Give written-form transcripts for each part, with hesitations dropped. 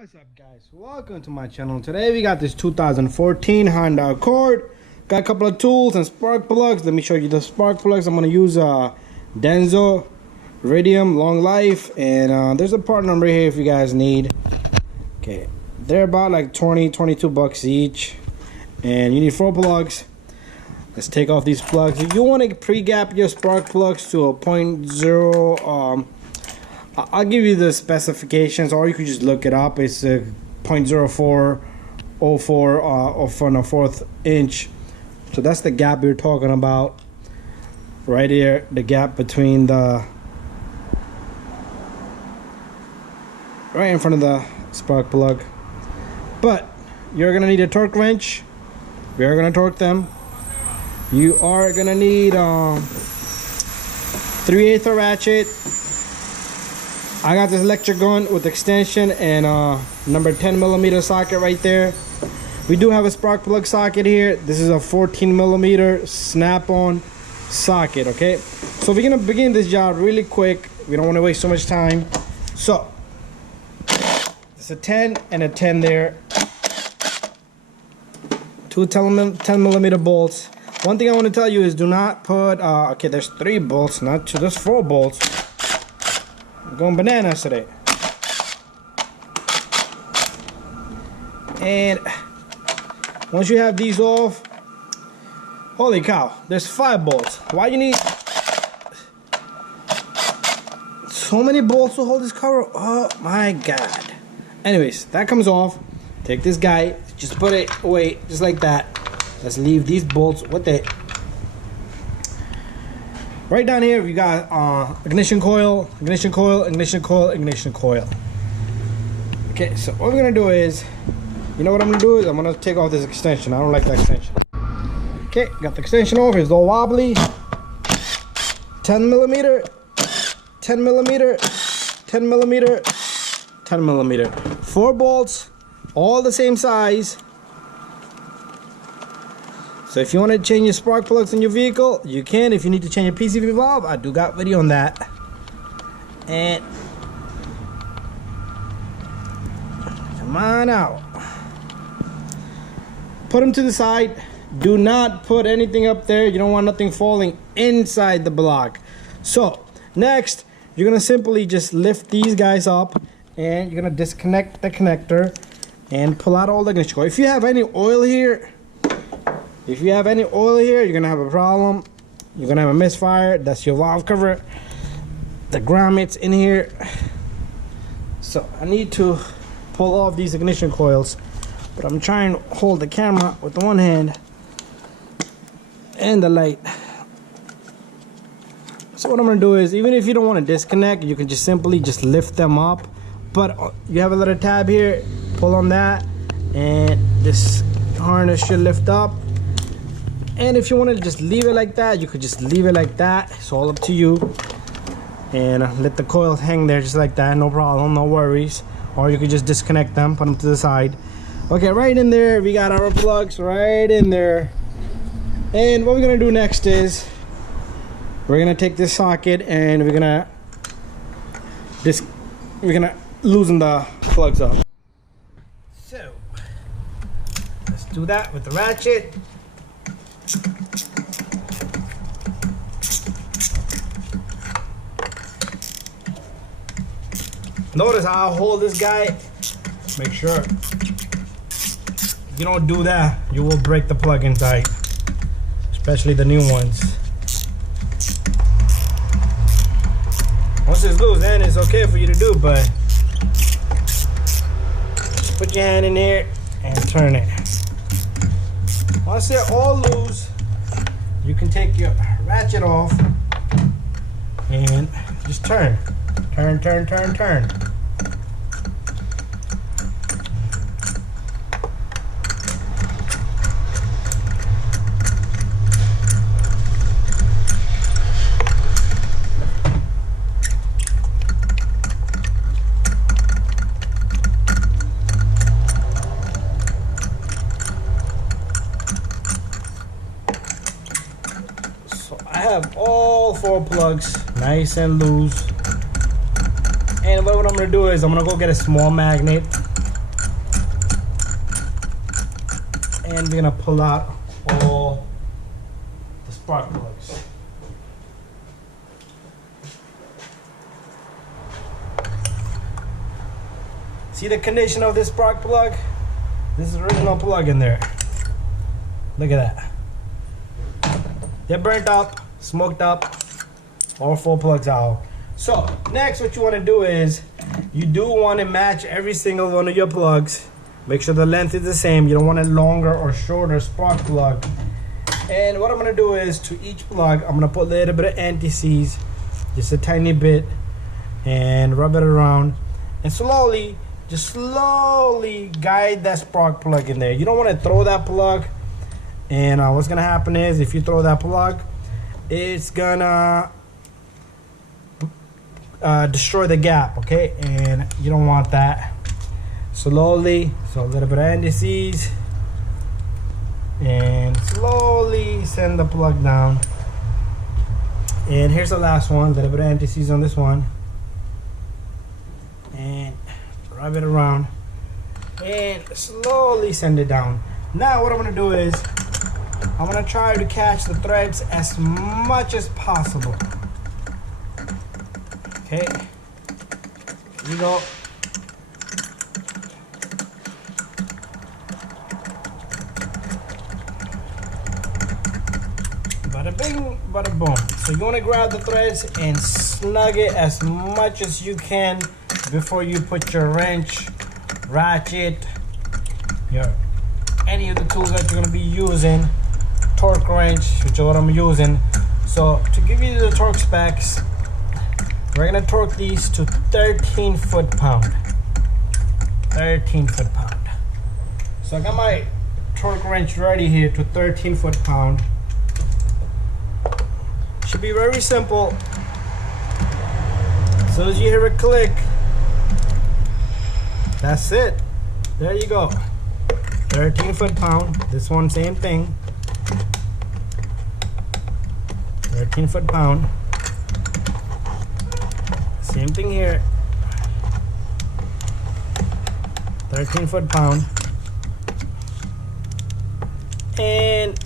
What's up, guys? Welcome to my channel. Today we got this 2014 Honda Accord. Got a couple of tools and spark plugs. Let me show you the spark plugs. I'm going to use Denso Iridium Long Life, and there's a part number here if you guys need. Okay, they're about like 22 bucks each, and you need 4 plugs. Let's take off these plugs. If you want to pre-gap your spark plugs to a 0.0, I'll give you the specifications, or you could just look it up. It's a 0.0404 off on a 1/4 inch. So that's the gap you're talking about right here, the gap between the right in front of the spark plug. But you're gonna need a torque wrench. We are gonna torque them. You are gonna need 3/8 ratchet. I got this electric gun with extension and number 10mm socket right there. We do have a spark plug socket here. This is a 14mm snap-on socket, okay? So we're gonna begin this job really quick. We don't want to waste so much time. So it's a 10 and a 10 there. 2 10mm bolts. One thing I want to tell you is do not put okay, there's 3 bolts, not 2, there's 4 bolts. I'm going bananas today. And once you have these off, holy cow, there's 5 bolts. Why you need so many bolts to hold this cover? Oh my god. Anyways, that comes off. Take this guy, just put it away just like that. Let's leave these bolts with it. Right down here, we got ignition coil, ignition coil, ignition coil, ignition coil. Okay, so what we're gonna do is, you know what I'm gonna do is I'm gonna take off this extension. I don't like that extension. Okay, got the extension off. It's all wobbly. 10mm, 10mm, 10mm, 10mm. 4 bolts, all the same size. So if you want to change your spark plugs in your vehicle, you can. If you need to change your PCV valve, I do got video on that. And come on out. Put them to the side. Do not put anything up there. You don't want nothing falling inside the block. So next, you're gonna simply just lift these guys up, and you're gonna disconnect the connector and pull out all the ignition coil. If you have any oil here, you're gonna have a problem. You're gonna have a misfire. That's your valve cover. The grommets in here. So I need to pull off these ignition coils, but I'm trying to hold the camera with the one hand and the light. So what I'm gonna do is, even if you don't want to disconnect, you can just simply just lift them up. But you have a little tab here. Pull on that, and this harness should lift up. And if you want to just leave it like that, you could just leave it like that. It's all up to you. And let the coils hang there just like that, no problem, no worries. Or you could just disconnect them, put them to the side. Okay, right in there, we got our plugs right in there. And what we're gonna do next is we're gonna take this socket and we're gonna loosen the plugs up. So let's do that with the ratchet. Notice how I hold this guy. Make sure if you don't do that, you will break the plug inside, especially the new ones. Once it's loose, then it's okay for you to do, but just put your hand in there and turn it. Once they're all loose, you can take your ratchet off and just turn. Turn. So I have all 4 plugs nice and loose. And what I'm gonna do is I'm gonna go get a small magnet and we're gonna pull out all the spark plugs. See the condition of this spark plug? This is the original plug in there. Look at that. They're burnt up, smoked up, all 4 plugs out. So next what you want to do is you do want to match every single one of your plugs. Make sure the length is the same. You don't want a longer or shorter spark plug. And what I'm going to do is to each plug I'm going to put a little bit of anti-seize, just a tiny bit, and rub it around, and slowly guide that spark plug in there. You don't want to throw that plug, and what's gonna happen is if you throw that plug, it's gonna destroy the gap, okay? And you don't want that. Slowly, so a little bit of anti-seize, and slowly send the plug down. And here's the last one, a little bit of anti-seize on this one, and rub it around and slowly send it down. Now what I'm gonna do is I'm gonna try to catch the threads as much as possible. Okay, here you go. Bada bing, bada boom. So you wanna grab the threads and snug it as much as you can before you put your wrench, ratchet, any of the tools that you're going to be using, torque wrench, which is what I'm using. So to give you the torque specs, we're going to torque these to 13 foot-pound. 13 foot-pound. So I got my torque wrench ready here to 13 foot-pound. Should be very simple. As soon as you hear a click, that's it. There you go. 13 foot-pound. This one, same thing. 13 foot-pound. Same thing here. 13 foot-pound. And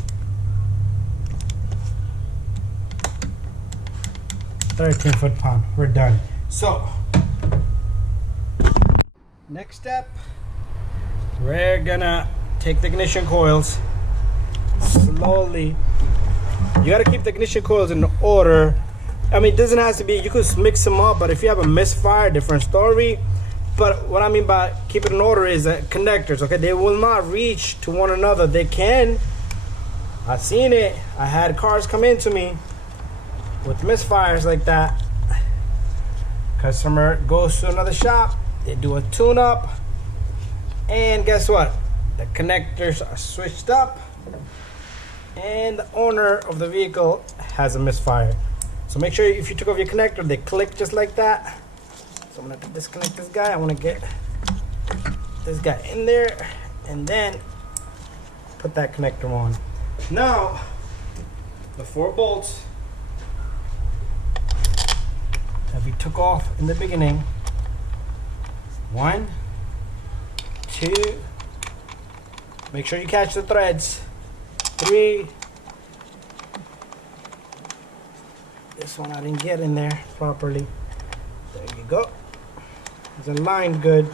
13 foot-pound. We're done. So next step, we're gonna take the ignition coils slowly. You gotta keep the ignition coils in order. I mean, it doesn't have to be, you could mix them up, but if you have a misfire, different story. But what I mean by keep it in order is that connectors, okay, they will not reach to one another. They can. I've seen it. I had cars come into me with misfires like that. Customer goes to another shop, they do a tune-up, and guess what? The connectors are switched up, and the owner of the vehicle has a misfire. So make sure if you took off your connector, they click just like that. So I'm gonna disconnect this guy. I wanna get this guy in there, and then put that connector on. Now, the 4 bolts that we took off in the beginning. 1, 2, make sure you catch the threads. 3, this one I didn't get in there properly. There you go. It's aligned good.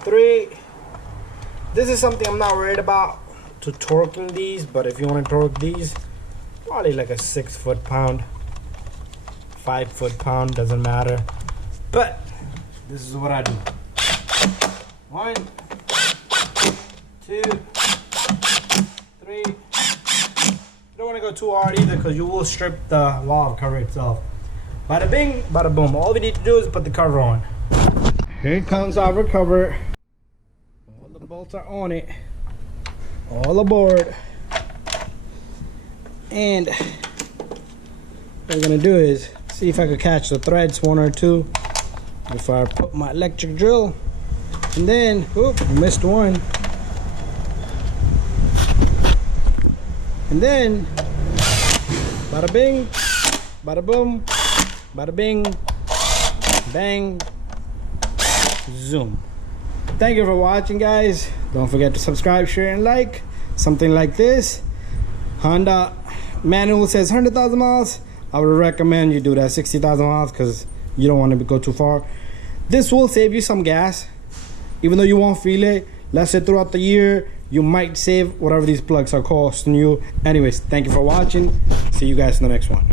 3, this is something I'm not worried about to torquing these, but if you want to torque these, probably like a 6 foot-pound, 5 foot-pound, doesn't matter. But this is what I do. 1, 2, 3. You don't want to go too hard either, because you will strip the valve cover itself. Bada bing, bada boom. All we need to do is put the cover on. Here comes our cover. All the bolts are on it. All aboard. And what I'm gonna do is see if I could catch the threads, 1 or 2, before I put my electric drill. And then, oop, missed one. And then, bada bing, bada boom, bada bing, bang, zoom. Thank you for watching, guys. Don't forget to subscribe, share, and like. something like this. Honda manual says 100,000 miles. I would recommend you do that 60,000 miles because you don't want to go too far. This will save you some gas, even though you won't feel it. Let's say throughout the year you might save whatever these plugs are costing you. Anyways, thank you for watching. See you guys in the next one.